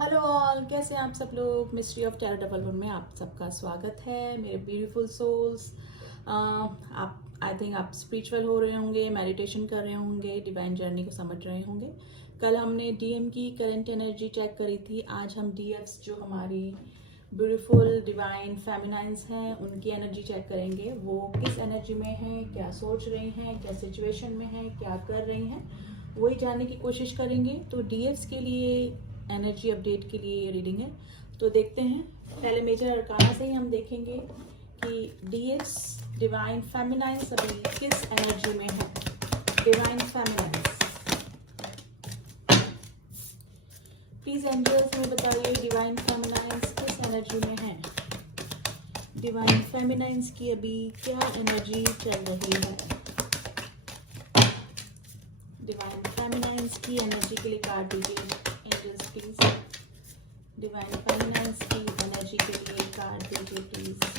Hello all, कैसे हैं आप सब लोग। Mystery of tarot double one में आप सबका स्वागत है मेरे ब्यूटीफुल सोल्स। आप आई थिंक आप स्पिरिचुअल हो रहे होंगे, मेडिटेशन कर रहे होंगे, डिवाइन जर्नी को समझ रहे होंगे। कल हमने डीएम की करंट एनर्जी चेक करी थी। आज हम डीएफ्स जो हमारी ब्यूटीफुल डिवाइन फेमिनाइंस हैं उनकी एनर्जी चेक करेंगे। वो किस एनर्जी में हैं, क्या सोच रही हैं, क्या सिचुएशन में हैं, क्या कर रही हैं, वही जानने की कोशिश करेंगे। तो डीएफ्स के लिए एनर्जी अपडेट के लिए ये रीडिंग है, तो देखते हैं। पहले मेजर अरकाना से ही हम देखेंगे कि डीएफ्स डिवाइन फेमिनाइंस अभी किस एनर्जी में है। डिवाइन फेमिनाइंस, प्लीज एंजल्स हमें बताइए डिवाइन फेमिनाइंस किस एनर्जी में है। डिवाइन फेमिनाइंस की अभी क्या एनर्जी चल रही है। डिवाइन फेमिनाइंस की एनर्जी के लिए कार्ड दीजिए एंजल्स प्लीज। डिवाइन फेमिनाइंस की एनर्जी के लिए कार्ड दीजिए प्लीज।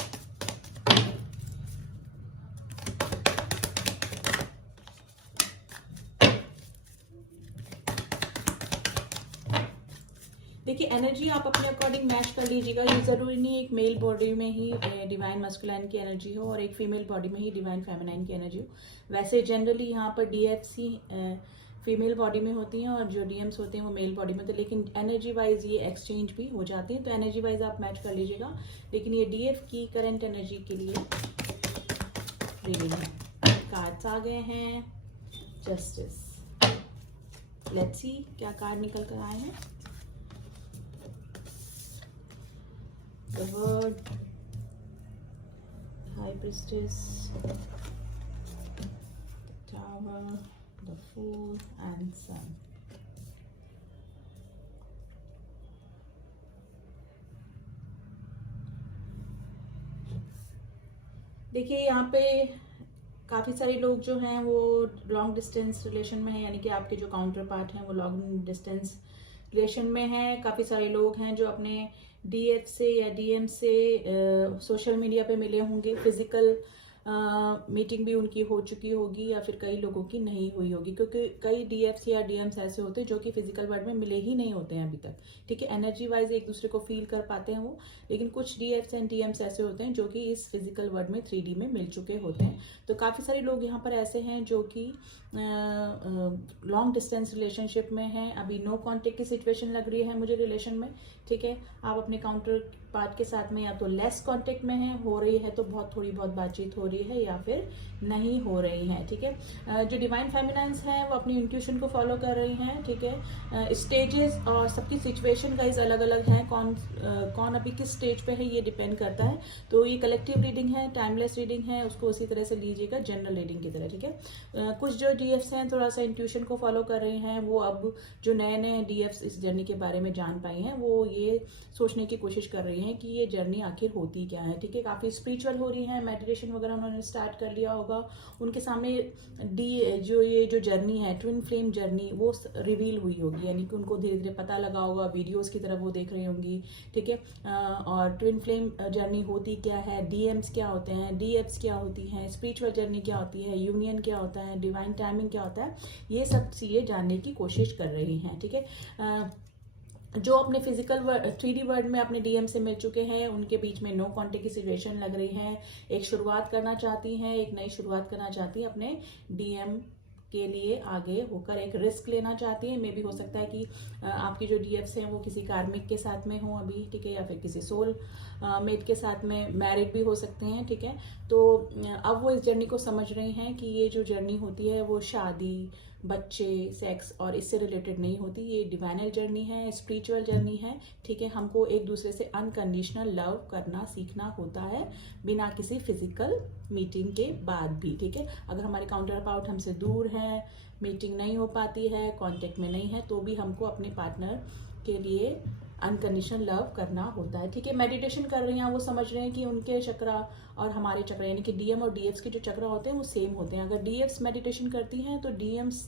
देखिए, एनर्जी आप अपने अकॉर्डिंग मैच कर लीजिएगा। ये जरूरी नहीं एक मेल बॉडी में ही डिवाइन मस्कुलाइन की एनर्जी हो और एक फीमेल बॉडी में ही डिवाइन फेमिनाइन की एनर्जी हो। वैसे जनरली यहाँ पर डीएफसी फीमेल बॉडी में होती हैं और जो डीएम्स होते हैं वो मेल बॉडी में होते हैं, लेकिन एनर्जी वाइज ये एक्सचेंज भी हो जाती है, तो एनर्जी वाइज आप मैच कर लीजिएगा। लेकिन ये डीएफ की करंट एनर्जी के लिए रीडिंग है। कार्ड्स आ गए हैं। जस्टिस, लेट्स सी क्या कार्ड निकल कर आए हैं। The Word, High Priestess, the Tower, the Fool and Sun. देखिए, यहाँ पे काफ़ी सारे लोग जो हैं वो लॉन्ग डिस्टेंस रिलेशन में हैं, यानी कि आपके जो काउंटर पार्ट हैं वो लॉन्ग डिस्टेंस रिलेशन में हैं। काफ़ी सारे लोग हैं जो अपने डीएफ से या डीएम से सोशल मीडिया पे मिले होंगे। फिजिकल मीटिंग भी उनकी हो चुकी होगी या फिर कई लोगों की नहीं हुई होगी, क्योंकि कई डीएफ्स या डीएम्स ऐसे होते हैं जो कि फिजिकल वर्ल्ड में मिले ही नहीं होते हैं अभी तक। ठीक है, एनर्जी वाइज एक दूसरे को फील कर पाते हैं वो, लेकिन कुछ डीएफ्स एंड डीएम्स ऐसे होते हैं जो कि इस फिजिकल वर्ल्ड में 3D में मिल चुके होते हैं। तो काफ़ी सारे लोग यहाँ पर ऐसे हैं जो कि लॉन्ग डिस्टेंस रिलेशनशिप में हैं। अभी नो कॉन्टेक्ट की सिचुएशन लग रही है मुझे रिलेशन में। ठीक है, आप अपने काउंटर पार्ट के साथ में या तो लेस कांटेक्ट में है, हो रही है तो बहुत थोड़ी बहुत बातचीत हो रही है या फिर नहीं हो रही है। ठीक है, जो डिवाइन फेमिनाइंस हैं वो अपनी इंट्यूशन को फॉलो कर रही हैं। ठीक है, स्टेजेस और सबकी सिचुएशन गाइस अलग अलग हैं। कौन अभी किस स्टेज पे है ये डिपेंड करता है। तो ये कलेक्टिव रीडिंग है, टाइमलेस रीडिंग है, उसको उसी तरह से लीजिएगा जनरल रीडिंग की तरह। ठीक है, कुछ जो डीएफ्स हैं थोड़ा सा इंट्यूशन को फॉलो कर रहे हैं, वो अब जो नए नए डीएफ्स इस जर्नी के बारे में जान पाई हैं वो ये सोचने की कोशिश कर रही हैं कि ये जर्नी आखिर होती क्या है। ठीक है, काफ़ी स्पिरिचुअल हो रही है, मेडिटेशन वगैरह उन्होंने स्टार्ट कर लिया होगा। उनके सामने ये जो जर्नी है, ट्विन फ्लेम जर्नी, वो रिवील हुई होगी, यानी कि उनको धीरे धीरे पता लगा होगा। वीडियोस की तरफ वो देख रही होंगी। ठीक है, और ट्विन फ्लेम जर्नी होती क्या है, डीएम्स क्या होते हैं, डीएफ्स क्या होती हैं, स्पिरिचुअल जर्नी क्या होती है, यूनियन क्या होता है, डिवाइन टाइमिंग क्या होता है, ये सब चीज़ें जानने की कोशिश कर रही हैं। ठीक है, जो अपने फिजिकल 3D वर्ल्ड में अपने डीएम से मिल चुके हैं उनके बीच में नो कॉन्टेक्ट की सिचुएशन लग रही है। एक शुरुआत करना चाहती हैं, एक नई शुरुआत करना चाहती हैं अपने डीएम के लिए, आगे होकर एक रिस्क लेना चाहती है। मे भी हो सकता है कि आपकी जो डीएफ्स हैं वो किसी कार्मिक के साथ में हो अभी। ठीक है, या फिर किसी सोल मेट के साथ में मैरिड भी हो सकते हैं। ठीक है, तो अब वो इस जर्नी को समझ रही हैं कि ये जो जर्नी होती है वो शादी, बच्चे, सेक्स और इससे रिलेटेड नहीं होती। ये डिवाइनल जर्नी है, स्पिरिचुअल जर्नी है। ठीक है, हमको एक दूसरे से अनकंडीशनल लव करना सीखना होता है बिना किसी फिजिकल मीटिंग के बाद भी। ठीक है, अगर हमारे काउंटर पार्ट हमसे दूर है, मीटिंग नहीं हो पाती है, कांटेक्ट में नहीं है, तो भी हमको अपने पार्टनर के लिए अनकंडीशनल लव करना होता है। ठीक है, मेडिटेशन कर रही हैं, वो समझ रहे हैं कि उनके चक्रा और हमारे चक्र, यानी कि डीएम और डीएफ्स के जो चक्र होते हैं वो सेम होते हैं। अगर डीएफ्स मेडिटेशन करती हैं तो डीएम्स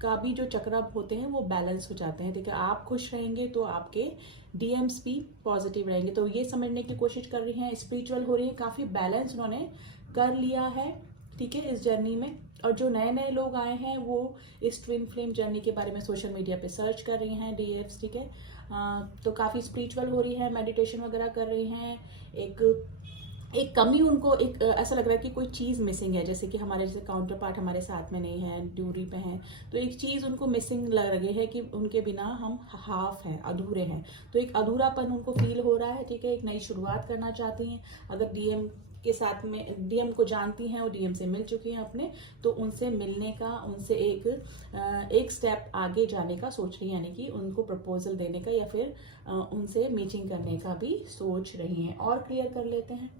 का भी जो चक्र होते हैं वो बैलेंस हो जाते हैं। ठीक है, आप खुश रहेंगे तो आपके डीएम्स भी पॉजिटिव रहेंगे। तो ये समझने की कोशिश कर रही हैं, स्पिरिचुअल हो रही है, काफ़ी बैलेंस उन्होंने कर लिया है। ठीक है, इस जर्नी में। और जो नए नए लोग आए हैं वो इस ट्विन फ्लेम जर्नी के बारे में सोशल मीडिया पे सर्च कर रही हैं डीएफ्स। ठीक है, तो काफ़ी स्पिरिचुअल हो रही है, मेडिटेशन वगैरह कर रही हैं। एक कमी उनको, एक ऐसा लग रहा है कि कोई चीज़ मिसिंग है, जैसे कि हमारे जैसे काउंटर पार्ट हमारे साथ में नहीं है, ड्यूरी पे हैं, तो एक चीज़ उनको मिसिंग लग रही है कि उनके बिना हम हाफ हैं, अधूरे हैं। तो एक अधूरापन उनको फील हो रहा है, ठीक है। एक नई शुरुआत करना चाहती हैं। अगर डीएम के साथ में, डीएम को जानती हैं और डीएम से मिल चुकी हैं अपने, तो उनसे मिलने का, उनसे एक स्टेप आगे जाने का सोच रही हैं, यानी कि उनको प्रपोजल देने का या फिर उनसे मीटिंग करने का भी सोच रही हैं। और क्लियर कर लेते हैं।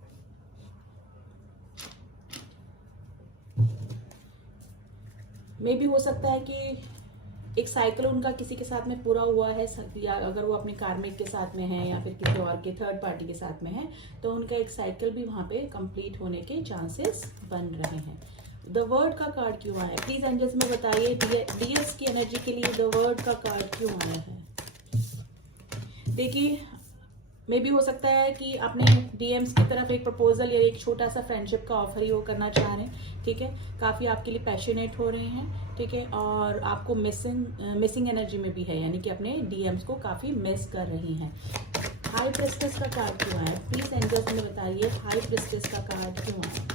मे भी हो सकता है कि एक साइकिल उनका किसी के साथ में पूरा हुआ है, या अगर वो अपने कार्मिक के साथ में है या फिर किसी और के थर्ड पार्टी के साथ में है, तो उनका एक साइकिल भी वहां पे कंप्लीट होने के चांसेस बन रहे हैं। द वर्ड का कार्ड क्यों आया है? प्लीज एंजल्स में बताइए, डीएस की एनर्जी के लिए द वर्ड का कार्ड क्यों आया है? देखिए, मे भी हो सकता है कि अपने डीएम्स की तरफ एक प्रपोजल या एक छोटा सा फ्रेंडशिप का ऑफर ही वो करना चाह रहे हैं, ठीक है। काफ़ी आपके लिए पैशनेट हो रहे हैं, ठीक है, और आपको मिसिंग एनर्जी में भी है, यानी कि अपने डीएम्स को काफ़ी मिस कर रही हैं। हाई प्रेस्टिस का कार्ड क्यों आया? प्लीज एंजल्स में बताइए, हाई प्रेस्टिस का कार्ड क्यों आया?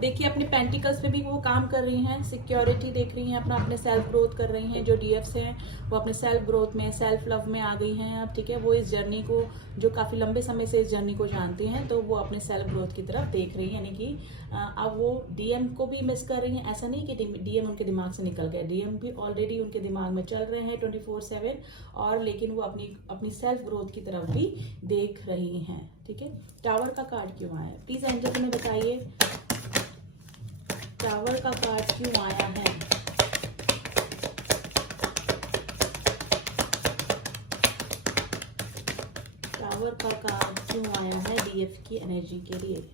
देखिए, अपने पेंटिकल्स पे भी वो काम कर रही हैं, सिक्योरिटी देख रही हैं, अपने सेल्फ ग्रोथ कर रही हैं। जो डीएफ्स हैं वो अपने सेल्फ ग्रोथ में, सेल्फ लव में आ गई हैं अब, ठीक है। वो इस जर्नी को, जो काफ़ी लंबे समय से इस जर्नी को जानती हैं, तो वो अपने सेल्फ ग्रोथ की तरफ देख रही हैं, यानी कि अब वो डीएम को भी मिस कर रही हैं। ऐसा नहीं कि डीएम उनके दिमाग से निकल गए, डीएम भी ऑलरेडी उनके दिमाग में चल रहे हैं 24/7, और लेकिन वो अपनी सेल्फ ग्रोथ की तरफ भी देख रही हैं, ठीक है। टावर का कार्ड क्यों आया? प्लीज एंजल हमें बताइए, टावर का कार्ड क्यों आया है? टावर का कार्ड क्यों आया है डीएफ की एनर्जी के लिए?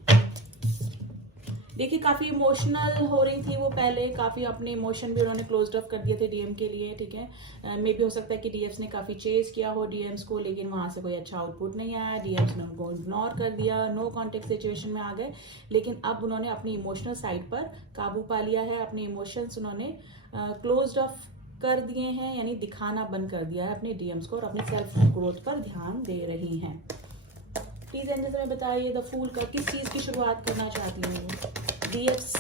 देखिए, काफी इमोशनल हो रही थी वो पहले, काफी अपने इमोशन भी उन्होंने क्लोज्ड ऑफ कर दिए थे डीएम के लिए, ठीक है। मे भी हो सकता है कि डीएम्स ने काफी चेज किया हो डीएम्स को, लेकिन वहां से कोई अच्छा आउटपुट नहीं आया, डीएम्स ने उनको इग्नोर कर दिया, नो कॉन्टेक्ट सिचुएशन में आ गए। लेकिन अब उन्होंने अपनी इमोशनल साइड पर काबू पा लिया है, अपने इमोशंस उन्होंने क्लोज्ड ऑफ कर दिए हैं, यानी दिखाना बंद कर दिया है अपने डीएम्स को, और अपने सेल्फ ग्रोथ पर ध्यान दे रही हैं। प्लीज एंजल्स हमें बताइए, द फूल का किस चीज की शुरुआत करना चाहती हूँ? डीएफ्स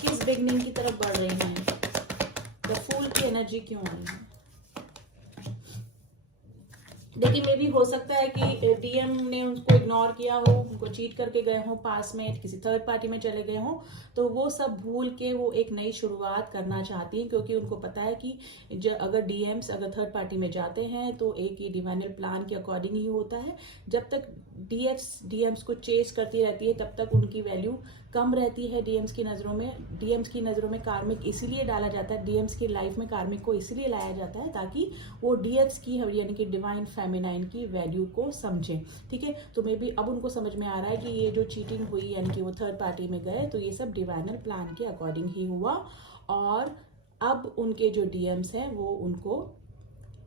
किस बिगनिंग की तरफ बढ़ रहे हैं? द फूल की एनर्जी क्यों आई है? देखिए, मे भी हो सकता है कि डीएम ने उनको इग्नोर किया हो, उनको चीट करके गए हो, पास में किसी थर्ड पार्टी में चले गए हो, तो वो सब भूल के वो एक नई शुरुआत करना चाहती हैं, क्योंकि उनको पता है कि अगर डीएम्स अगर थर्ड पार्टी में जाते हैं तो एक ही डिवाइनल प्लान के अकॉर्डिंग ही होता है। जब तक डीएम्स को चेस करती रहती है, तब तक उनकी वैल्यू कम रहती है डीएम्स की नज़रों में। डीएम्स की नज़रों में कार्मिक इसीलिए डाला जाता है, डीएम्स की लाइफ में कार्मिक को इसीलिए लाया जाता है ताकि वो डीएम्स की, यानी कि डिवाइन फेमिनाइन की वैल्यू को समझें, ठीक है। तो मे बी अब उनको समझ में आ रहा है कि ये जो चीटिंग हुई, यानी कि वो थर्ड पार्टी में गए, तो ये सब डिवाइनल प्लान के अकॉर्डिंग ही हुआ, और अब उनके जो डीएम्स हैं वो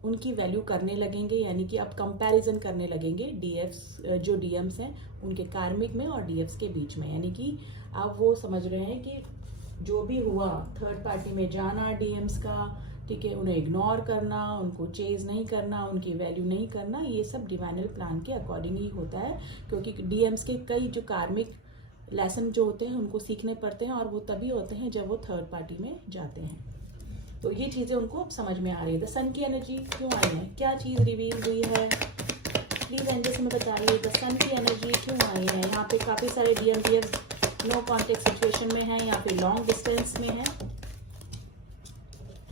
उनकी वैल्यू करने लगेंगे, यानी कि अब कंपैरिजन करने लगेंगे डीएफ्स, जो डीएम्स हैं उनके कार्मिक में और डीएफ्स के बीच में, यानी कि अब वो समझ रहे हैं कि जो भी हुआ, थर्ड पार्टी में जाना डीएम्स का, ठीक है, उन्हें इग्नोर करना, उनको चेज नहीं करना, उनकी वैल्यू नहीं करना, ये सब डिवाइनल प्लान के अकॉर्डिंग ही होता है, क्योंकि डीएम्स के कई जो कार्मिक लेसन जो होते हैं उनको सीखने पड़ते हैं, और वो तभी होते हैं जब वो थर्ड पार्टी में जाते हैं। तो ये चीज़ें उनको अब समझ में आ रही है। द सन की एनर्जी क्यों आई है? क्या चीज़ रिवील हुई है? प्लीज एंजल्स में बताइए, द सन की एनर्जी क्यों आई है? यहाँ पे काफ़ी सारे डीएम्स नो कॉन्टेक्ट सिचुएशन में हैं या फिर लॉन्ग डिस्टेंस में हैं।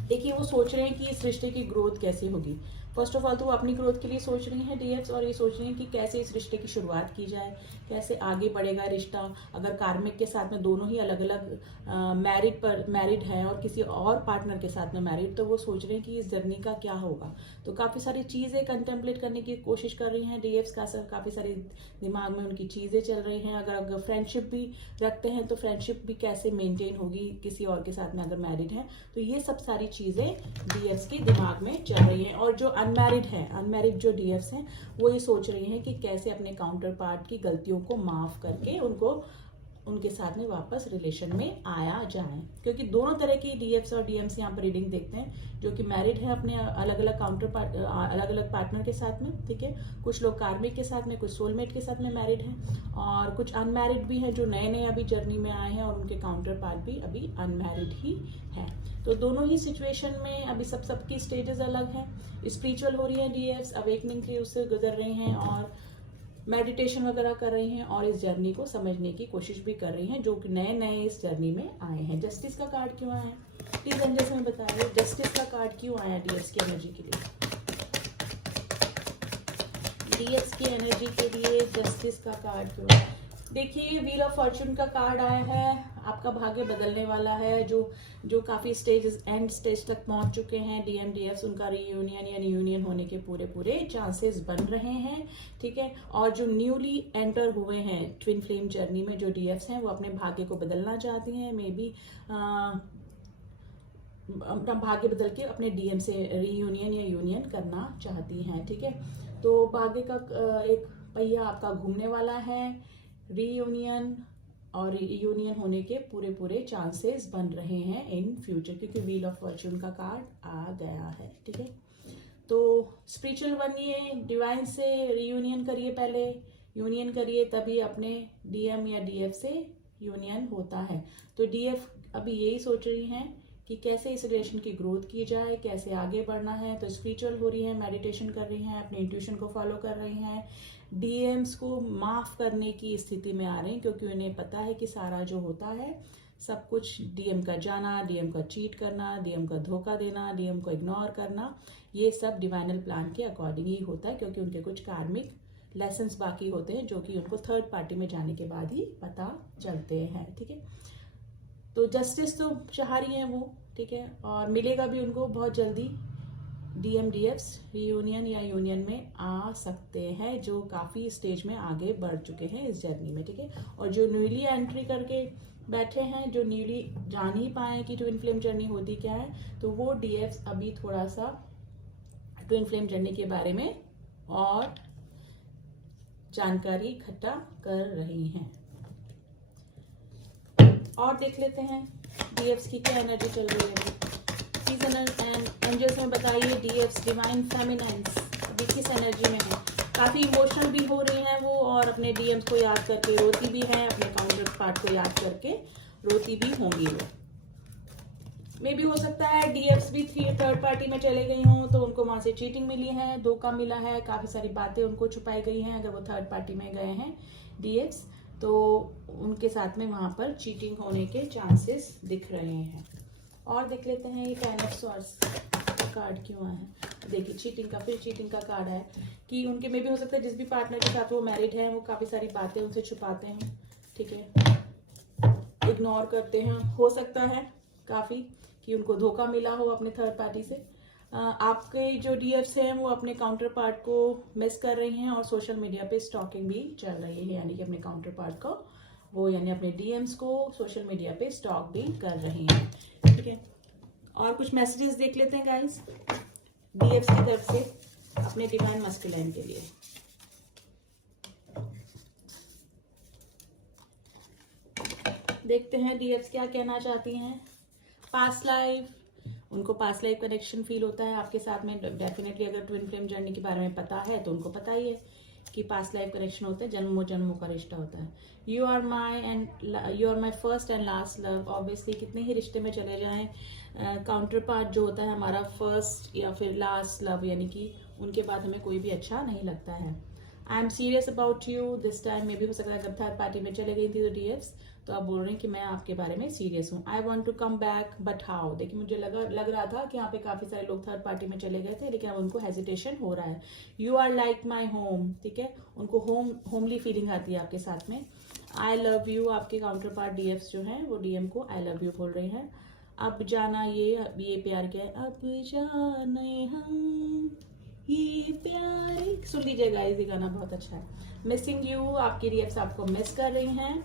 देखिए, वो सोच रहे हैं कि इस रिश्ते की ग्रोथ कैसे होगी। फर्स्ट ऑफ ऑल तो वो अपनी ग्रोथ के लिए सोच रही हैं डीएफ्स, और ये सोच रही हैं कि कैसे इस रिश्ते की शुरुआत की जाए, कैसे आगे बढ़ेगा रिश्ता। अगर कार्मिक के साथ में दोनों ही अलग अलग मैरिड है और किसी और पार्टनर के साथ में मैरिड, तो वो सोच रहे हैं कि इस जर्नी का क्या होगा। तो काफ़ी सारी चीज़ें कंटेम्पलेट करने की कोशिश कर रही हैं डीएफ्स का, काफ़ी सारी दिमाग में उनकी चीज़ें चल रही हैं। अगर फ्रेंडशिप भी रखते हैं तो फ्रेंडशिप भी कैसे मेंटेन होगी किसी और के साथ में अगर मैरिड है, तो ये सब सारी चीज़ें डीएफ्स के दिमाग में चल रही हैं। और जो अनमैरिड जो डीएफ्स हैं वो ये सोच रही हैं कि कैसे अपने काउंटर पार्ट की गलतियों को माफ करके उनको उनके साथ में वापस रिलेशन में आया जाए, क्योंकि दोनों तरह की डीएफ्स और डीएम्स यहाँ पर रीडिंग देखते हैं, जो कि मैरिड है अपने अलग अलग अलग अलग पार्टनर के साथ में, ठीक है। कुछ लोग कार्मिक के साथ में, कुछ सोलमेट के साथ में मैरिड हैं, और कुछ अनमैरिड भी हैं जो नए नए अभी जर्नी में आए हैं, और उनके काउंटर पार्ट भी अभी अनमैरिड ही है। तो दोनों ही सिचुएशन में अभी सबकी स्टेजेस अलग हैं। स्पिरिचुअल हो रही है डीएफ्स, अवेकनिंग के उससे गुजर रहे हैं, और मेडिटेशन वगैरह कर रही हैं, और इस जर्नी को समझने की कोशिश भी कर रही हैं, जो कि नए नए इस जर्नी में आए हैं। जस्टिस का कार्ड क्यों आया है प्लीज अंजल से बताइए, जस्टिस का कार्ड क्यों आया डीएक्स की एनर्जी के लिए? डीएक्स की एनर्जी के लिए जस्टिस का कार्ड क्यों आया? देखिए, व्हील ऑफ फॉर्चून का कार्ड आया है, आपका भाग्य बदलने वाला है। जो काफी एंड स्टेज तक पहुंच चुके हैं डीएमडीएफ्स, उनका रीयूनियन या यूनियन होने के पूरे चांसेस बन रहे हैं, ठीक है। और जो न्यूली एंटर हुए हैं ट्विन फ्लेम जर्नी में जो डीएफ्स हैं, वो अपने भाग्य को बदलना चाहती हैं, मे बी अपना भाग्य बदल के अपने डीएम से रीयूनियन या यूनियन करना चाहती हैं, ठीक है। तो भाग्य का एक पहिया आपका घूमने वाला है, रीयूनियन और यूनियन होने के पूरे चांसेस बन रहे हैं इन फ्यूचर, क्योंकि व्हील ऑफ फॉर्चून का कार्ड आ गया है, ठीक है। तो स्पिरिचुअल बनिए, डिवाइन से रीयूनियन करिए, पहले यूनियन करिए, तभी अपने डीएम या डीएफ से यूनियन होता है। तो डीएफ अभी यही सोच रही हैं कि कैसे इस रिलेशन की ग्रोथ की जाए, कैसे आगे बढ़ना है। तो स्पिरिचुअल हो रही है, मेडिटेशन कर रही हैं, अपने इंट्यूशन को फॉलो कर रही हैं, डीएम्स को माफ करने की स्थिति में आ रहे हैं, क्योंकि उन्हें पता है कि सारा जो होता है सब कुछ डीएम का जाना, डीएम का चीट करना, डीएम का धोखा देना, डीएम को इग्नोर करना, ये सब डिवाइनल प्लान के अकॉर्डिंग ही होता है, क्योंकि उनके कुछ कार्मिक लेसन्स बाकी होते हैं, जो कि उनको थर्ड पार्टी में जाने के बाद ही पता चलते हैं, ठीक है। तो जस्टिस तो चाह रही हैं वो, ठीक है, और मिलेगा भी उनको बहुत जल्दी। डीएमडीएफ्स रीयूनियन या यूनियन में आ सकते हैं, जो काफ़ी स्टेज में आगे बढ़ चुके हैं इस जर्नी में, ठीक है। और जो न्यूली एंट्री करके बैठे हैं, जो न्यूली जान ही पाए कि ट्विन फ्लेम जर्नी होती क्या है, तो वो डीएफ्स अभी थोड़ा सा ट्विन फ्लेम जर्नी के बारे में और जानकारी इकट्ठा कर रही हैं। और देख लेते हैं डीएफ्स की क्या एनर्जी चल रही है सीजनल एंड एंजल्स में बताइए। डीएफ्स डिवाइन फेमिनाइंस अभी किस एनर्जी में है? काफी इमोशनल भी हो रही हैं वो, और अपने डीएम्स को याद करके रोती भी हैं, अपने काउंटर पार्ट को याद करके रोती भी होंगी वो। मे भी हो सकता है डीएफ्स भी थर्ड पार्टी में चले गई हों, तो उनको वहां से चीटिंग मिली है, धोखा मिला है, काफी सारी बातें उनको छुपाई गई हैं। अगर वो थर्ड पार्टी में गए हैं डीएफ्स, तो उनके साथ में वहां पर चीटिंग होने के चांसेस दिख रहे हैं। और देख लेते हैं ये टेन ऑफ स्वॉर्ड्स का कार्ड क्यों आया है। देखिए, चीटिंग का, फिर चीटिंग का कार्ड है कि उनके में भी हो सकता है जिस भी पार्टनर के साथ वो मैरिड है, वो काफी सारी बातें उनसे छुपाते हैं, ठीक है, इग्नोर करते हैं। हो सकता है काफी कि उनको धोखा मिला हो अपने थर्ड पार्टी से। आपके जो डीएफ्स हैं वो अपने काउंटर पार्ट को मिस कर रही हैं, और सोशल मीडिया पे स्टॉकिंग भी चल रही है, यानी कि अपने काउंटर पार्ट को वो, यानी अपने डीएम्स को सोशल मीडिया पे स्टॉक भी कर रही हैं, ठीक है। और कुछ मैसेजेस देख लेते हैं गाइस डीएफ्स की तरफ से अपने डिवाइन मस्कुलाइन के लिए। देखते हैं डीएफ्स क्या कहना चाहती हैं। पास्ट लाइफ, उनको पास्ट लाइफ कनेक्शन फील होता है आपके साथ में डेफिनेटली। अगर ट्विन फ्लेम जर्नी के बारे में पता है तो उनको पता ही है कि पास्ट लाइफ कनेक्शन होता है, जन्मों जन्मों का रिश्ता होता है। You are my first and last love. Obviously कितने ही रिश्ते में चले जाएं, काउंटर पार्ट जो होता है हमारा फर्स्ट या फिर लास्ट लव, यानी कि उनके बाद हमें कोई भी अच्छा नहीं लगता है। I am serious about you this time. में भी हो सकता है अगर थर्ड पार्टी में चले गई थी तो डीएफ्स, तो आप बोल रहे हैं कि मैं आपके बारे में सीरियस हूँ। I want to come back but how. देखिए, मुझे लग रहा था कि यहाँ पे काफी सारे लोग थर्ड पार्टी में चले गए थे, लेकिन अब उनको हेजिटेशन हो रहा है। You are like my home, ठीक है, उनको होमली फीलिंग आती है आपके साथ में। आई लव यू, आपके काउंटर पार्ट डीएफ्स जो हैं वो डीएम को आई लव यू बोल रहे हैं। अब जाना ये प्यार क्या है, अब जाने हम ये प्यार। सुन लीजिए गाइस, ये गाना बहुत अच्छा है। मिसिंग यू, आपकी डीएफ्स आपको मिस कर रही हैं।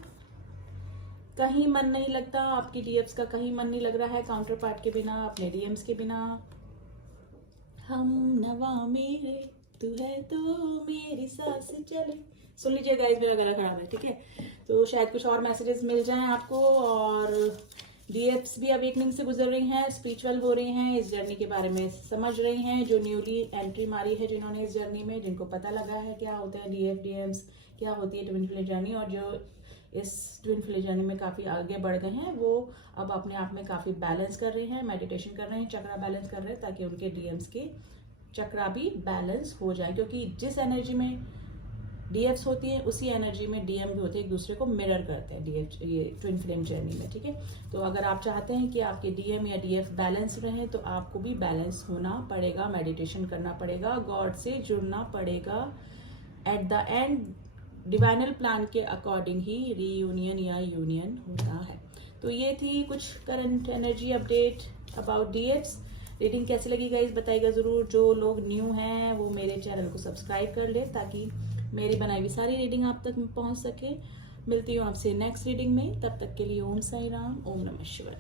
कहीं मन नहीं लगता आपकी डीएफ्स का, कहीं मन नहीं लग रहा है काउंटर पार्ट के बिना, अपने डीएम्स के बिना। हम नवा मेरे तू है तो मेरी सांस चले। सुन लीजिए गाइस, मेरा गला खराब है, ठीक है, तो शायद कुछ और मैसेजेस मिल जाएं आपको। और डीएफ्स भी अवेकनिंग से गुजर रही हैं, स्पिरिचुअल हो रही हैं, इस जर्नी के बारे में समझ रही हैं, जो न्यूली एंट्री मारी है जिन्होंने इस जर्नी में, जिनको पता लगा है क्या होता है डीएफ डीएम्स, क्या होती है ट्विन फ्लेम जर्नी, और जो इस ट्विन फ्लेम जर्नी में काफ़ी आगे बढ़ गए हैं, वो अब अपने आप में काफ़ी बैलेंस कर रहे हैं, मेडिटेशन कर रहे हैं, चक्रा बैलेंस कर रहे हैं, ताकि उनके डीएम्स के चक्रा भी बैलेंस हो जाए। क्योंकि जिस एनर्जी में डीएफ्स होती है उसी एनर्जी में डीएम भी होते हैं, एक दूसरे को मिरर करते हैं डीएफ ये ट्विन फ्लेम जर्नी में, ठीक है। तो अगर आप चाहते हैं कि आपके डीएम या डीएफ बैलेंस रहे तो आपको भी बैलेंस होना पड़ेगा, मेडिटेशन करना पड़ेगा, गॉड से जुड़ना पड़ेगा। At the end divine plan के अकॉर्डिंग ही रीयूनियन या यूनियन होता है। तो ये थी कुछ current energy update about DFs. Reading कैसी लगी गाइस बताइएगा ज़रूर। जो लोग न्यू हैं वो मेरे चैनल को सब्सक्राइब कर ले, ताकि मेरी बनाई हुई सारी रीडिंग आप तक पहुंच सके। मिलती हूँ आपसे नेक्स्ट रीडिंग में, तब तक के लिए ओम साई राम, ओम नमः शिवाय।